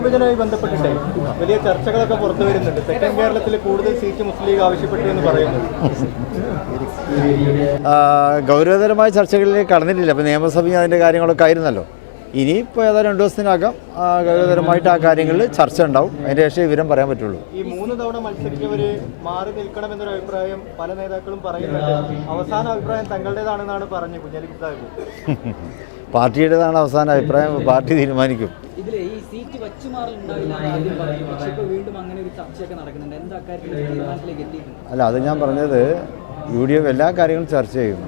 വിഭജനവുമായി ബന്ധപ്പെട്ടിട്ട് വലിയ ചർച്ചകളൊക്കെ പുറത്തു വരുന്നുണ്ട്. തെക്കൻ കേരളത്തിൽ കൂടുതൽ സീറ്റ് മുസ്ലിം ലീഗ് ആവശ്യപ്പെട്ടു എന്ന് പറയുന്നു. ഗൗരവതരമായ ചർച്ചകളിലേക്ക് കടന്നിട്ടില്ല. അപ്പോൾ നിയമസഭയും അതിന്റെ കാര്യങ്ങളൊക്കെ ആയിരുന്നല്ലോ. ഇനിയിപ്പോൾ ഏതാ രണ്ട് ദിവസത്തിനകം ആ, ഗൗരവതരമായിട്ട് ആ കാര്യങ്ങളിൽ ചർച്ച ഉണ്ടാവും. അതിന്റെ ശേഷം വിവരം പറയാൻ പറ്റുള്ളൂ. ഈ മൂന്ന് തവണ മത്സരിച്ചവര് മാറി നിൽക്കണം എന്നൊരു അഭിപ്രായം പല നേതാക്കളും പറയുന്നുണ്ട്. അവസാന അഭിപ്രായം തങ്ങളുടേതാണെന്നാണ് പറഞ്ഞു കുഞ്ഞാലിക്കുട്ട പാർട്ടിയുടേതാണ് അവസാന അഭിപ്രായം പാർട്ടി തീരുമാനിക്കും. അല്ല അത് ഞാൻ പറഞ്ഞത് യു ഡി എഫ് എല്ലാ കാര്യങ്ങളും ചർച്ച ചെയ്യും.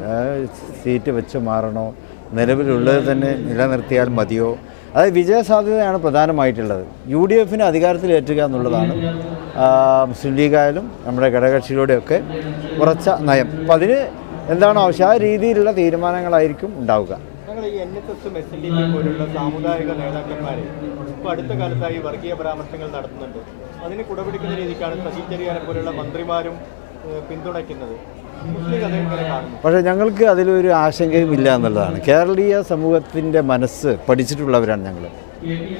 സീറ്റ് വെച്ച് മാറണോ? നിലവിലുള്ളത് തന്നെ നിലനിർത്തിയാൽ മതിയോ? അതായത് വിജയസാധ്യതയാണ് പ്രധാനമായിട്ടുള്ളത്. യു ഡി എഫിന് അധികാരത്തിലേറ്റുക എന്നുള്ളതാണ് മുസ്ലിം ലീഗായാലും നമ്മുടെ ഘടകക്ഷികളുടെയൊക്കെ ഉറച്ച നയം. അപ്പോൾ അതിന് എന്താണോ ആവശ്യം? ആ രീതിയിലുള്ള തീരുമാനങ്ങളായിരിക്കും ഉണ്ടാവുക. പോലുള്ള അടുത്ത വർഗീയ പോലുള്ള മന്ത്രിമാരും പിന്തുണയ്ക്കുന്നത്. പക്ഷേ ഞങ്ങൾക്ക് അതിലൊരു ആശങ്കയും ഇല്ല എന്നുള്ളതാണ്. കേരളീയ സമൂഹത്തിന്റെ മനസ്സ് പഠിച്ചിട്ടുള്ളവരാണ് ഞങ്ങൾ.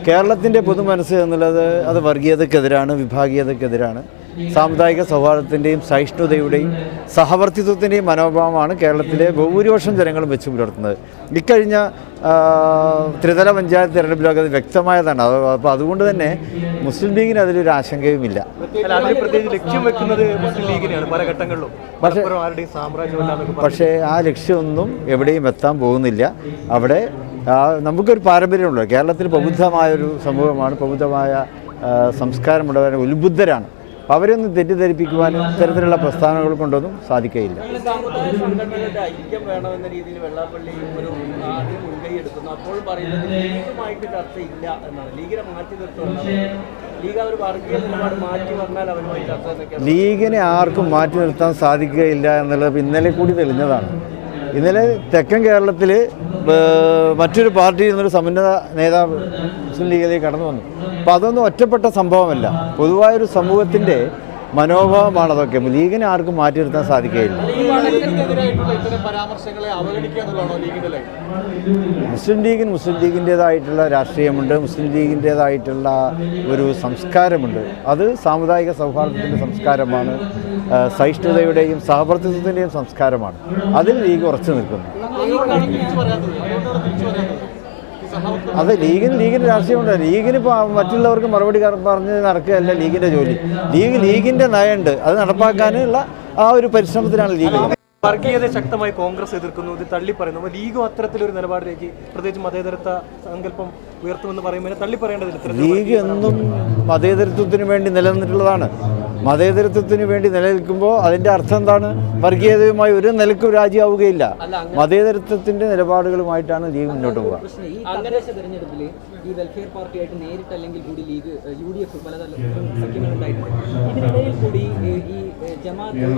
കേരളത്തിന്റെ പൊതുമനസ്സ് എന്നുള്ളത് അത് വർഗീയതക്കെതിരാണ് വിഭാഗീയതക്കെതിരാണ്. സാമുദായിക സൗഹാർദ്ദത്തിന്റെയും സഹിഷ്ണുതയുടെയും സഹവർത്തിത്വത്തിന്റെയും മനോഭാവമാണ് കേരളത്തിലെ ഭൂരിപക്ഷം ജനങ്ങളും വെച്ച് പുലർത്തുന്നത്. ഇക്കഴിഞ്ഞ ത്രിതല പഞ്ചായത്ത് തിരഞ്ഞെടുപ്പിലൊക്കെ അത് വ്യക്തമായതാണ്. അപ്പോൾ അതുകൊണ്ട് തന്നെ മുസ്ലിം ലീഗിന് അതിലൊരു ആശങ്കയുമില്ല. പറഞ്ഞു. പക്ഷേ ആ ലക്ഷ്യമൊന്നും എവിടെയും എത്താൻ പോകുന്നില്ല. അവിടെ നമുക്കൊരു പാരമ്പര്യമുള്ളൂ കേരളത്തിൽ പ്രബുദ്ധമായൊരു സമൂഹമാണ്. പ്രബുദ്ധമായ സംസ്കാരമുള്ളവരെ ഉത്ബുദ്ധരാണ്. അപ്പോൾ അവരെയൊന്നും തെറ്റിദ്ധരിപ്പിക്കുവാനും ഇത്തരത്തിലുള്ള പ്രസ്താവനകൾ കൊണ്ടൊന്നും സാധിക്കുകയില്ല ലീഗിനെ ആർക്കും മാറ്റി നിർത്താൻ സാധിക്കുകയില്ല എന്നുള്ളത് ഇന്നലെ കൂടി തെളിഞ്ഞതാണ്. ഇന്നലെ തെക്കൻ കേരളത്തിൽ മറ്റൊരു പാർട്ടിയിൽ നിന്നൊരു സമുന്നത നേതാവ് മുസ്ലിം ലീഗിലേക്ക് കടന്നു വന്നു. അപ്പോൾ അതൊന്നും ഒറ്റപ്പെട്ട സംഭവമല്ല. പൊതുവായൊരു സമൂഹത്തിന്റെ മനോഭാവമാണ് അതൊക്കെ ലീഗിനെ ആർക്കും മാറ്റി നിർത്താൻ സാധിക്കുകയില്ല. ഇത്തരം പരാമർശങ്ങളെ അവഗണിക്കുക എന്നുള്ളതാണോ ലീഗിന്റെ ലക്ഷ്യം മുസ്ലിം ലീഗിന് മുസ്ലിം ലീഗിന്റേതായിട്ടുള്ള രാഷ്ട്രീയമുണ്ട് മുസ്ലിം ലീഗിന്റേതായിട്ടുള്ള ഒരു സംസ്കാരമുണ്ട്. അത് സാമുദായിക സൗഹാർദ്ദത്തിന്റെ സംസ്കാരമാണ് സഹിഷ്ണുതയുടെയും സഹവർത്തിത്വത്തിന്റെയും സംസ്കാരമാണ്. അതിൽ ലീഗ് ഉറച്ചു നിൽക്കുന്നു. അത് ലീഗിന് ലീഗിന്റെ രാഷ്ട്രീയമുണ്ട്. ലീഗിന് മറ്റുള്ളവർക്ക് മറുപടി പറഞ്ഞ് നടക്കുകയല്ല ലീഗിന്റെ ജോലി. ലീഗ് ലീഗിന്റെ നയമുണ്ട്. അത് നടപ്പാക്കാനുള്ള ആ ഒരു പരിശ്രമത്തിലാണ് ലീഗ്. വർഗീയത ശക്തമായി കോൺഗ്രസ് എതിർക്കുന്നു ഇത് തള്ളി പറയുന്നു. അപ്പോൾ ലീഗും അത്തരത്തിലൊരു നിലപാടിലേക്ക് പ്രത്യേകിച്ച് മതേതരത്വ സങ്കല്പം ഉയർത്തുമെന്ന് പറയുമ്പോൾ തള്ളി പറയേണ്ടതില്ല ലീഗ് എന്നും മതേതരത്വത്തിന് വേണ്ടി നിലനിന്നിട്ടുള്ളതാണ്. മതേതരത്വത്തിന് വേണ്ടി നിലനിൽക്കുമ്പോൾ അതിന്റെ അർത്ഥം എന്താണ്? വർഗീയതയുമായി ഒരു നിലക്കും രാജിയാവുകയില്ല. മതേതരത്വത്തിന്റെ നിലപാടുകളുമായിട്ടാണ് ലീഗ് മുന്നോട്ട് പോകുക ഇതിനിടയിൽ കൂടി ഈ ജമാഅത്ത്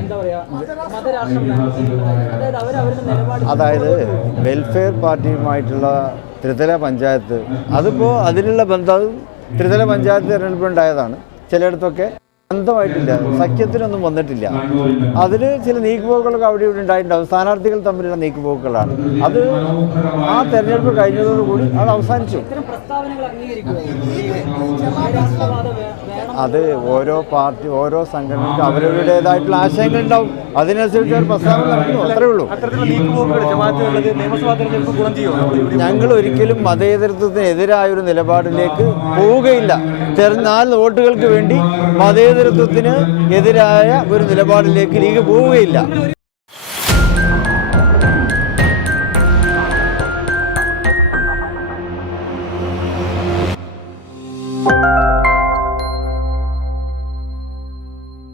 എന്താ. അതായത് വെൽഫെയർ പാർട്ടിയുമായിട്ടുള്ള ത്രിതല പഞ്ചായത്ത്. അതിപ്പോൾ അതിനുള്ള ബന്ധം ത്രിതല പഞ്ചായത്ത് തിരഞ്ഞെടുപ്പ് ഉണ്ടായതാണ്. ചിലയിടത്തൊക്കെ ബന്ധമായിട്ടില്ല സഖ്യത്തിനൊന്നും വന്നിട്ടില്ല. അതിൽ ചില നീക്കുപോക്കുകളൊക്കെ അവിടെ ഇവിടെ ഉണ്ടായിട്ടുണ്ടാവും സ്ഥാനാർത്ഥികൾ തമ്മിലുള്ള നീക്കുപോക്കുകളാണ്. അത് ആ തെരഞ്ഞെടുപ്പ് കഴിഞ്ഞതോടുകൂടി അത് അവസാനിച്ചു. അത് ഓരോ പാർട്ടി ഓരോ സംഘടനയ്ക്കും അവരവരുടേതായിട്ടുള്ള ആശയങ്ങൾ ഉണ്ടാവും അതിനനുസരിച്ച് ഒരു പ്രസ്താവന നടക്കുന്നു. അത്രേ ഉള്ളൂ. ഞങ്ങൾ ഒരിക്കലും മതേതരത്വത്തിന് ഒരു നിലപാടിലേക്ക് പോവുകയില്ല. നാല് വോട്ടുകൾക്ക് വേണ്ടി മതേതരത്വത്തിന് എതിരായ ഒരു നിലപാടിലേക്ക് ലീഗ് പോവുകയില്ല.